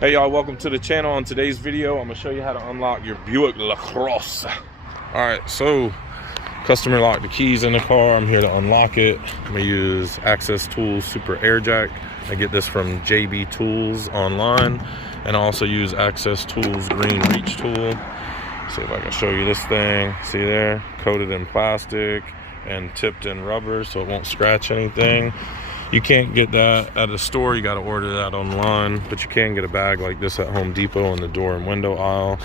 Hey y'all, welcome to the channel. On today's video, I'm gonna show you how to unlock your Buick LaCrosse. All right, so customer locked the keys in the car. I'm here to unlock it. I'm gonna use Access Tools Super Air Jack. I get this from JB Tools online, and I also use Access Tools Green Reach tool. See if I can show you this thing. See there, coated in plastic and tipped in rubber so it won't scratch anything. You can't get that at a store, you got to order that online, but you can get a bag like this at Home Depot in the door and window aisle.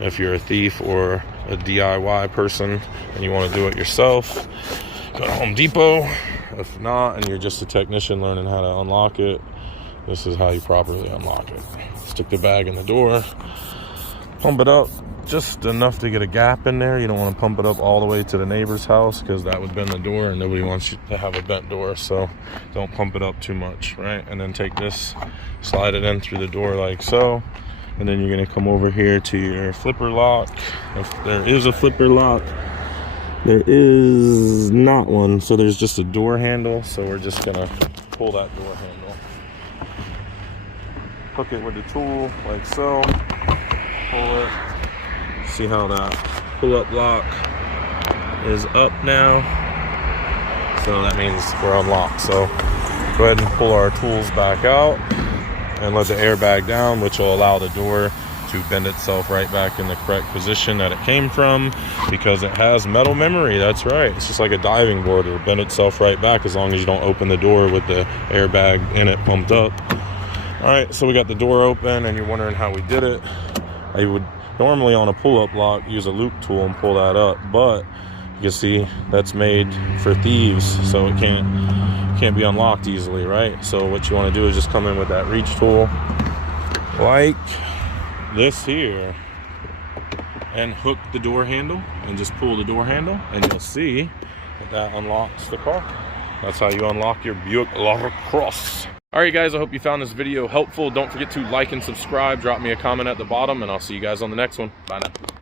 If you're a thief or a DIY person and you want to do it yourself, go to Home Depot. If not, and you're just a technician learning how to unlock it, this is how you properly unlock it. Stick the bag in the door, pump it up just enough to get a gap in there. You don't want to pump it up all the way to the neighbor's house because that would bend the door and nobody wants you to have a bent door, so don't pump it up too much, right? And then take this, slide it in through the door like so, and then you're going to come over here to your flipper lock. If there is a flipper lock, there is not one, so there's just a door handle, so we're just going to pull that door handle, hook it with the tool like so, pull it. See how that pull-up lock is up now, so that means we're unlocked. So go ahead and pull our tools back out and let the airbag down, which will allow the door to bend itself right back in the correct position that it came from, because it has metal memory. That's right, it's just like a diving board. It'll bend itself right back as long as you don't open the door with the airbag in it pumped up. All right, so we got the door open and you're wondering how we did it. I would normally on a pull-up lock use a loop tool and pull that up, but you can see that's made for thieves, so it can't be unlocked easily, right? So what you want to do is just come in with that reach tool like this here and hook the door handle and just pull the door handle, and you'll see that unlocks the car. That's how you unlock your Buick LaCrosse. All right, guys, I hope you found this video helpful. Don't forget to like and subscribe. Drop me a comment at the bottom, and I'll see you guys on the next one. Bye now.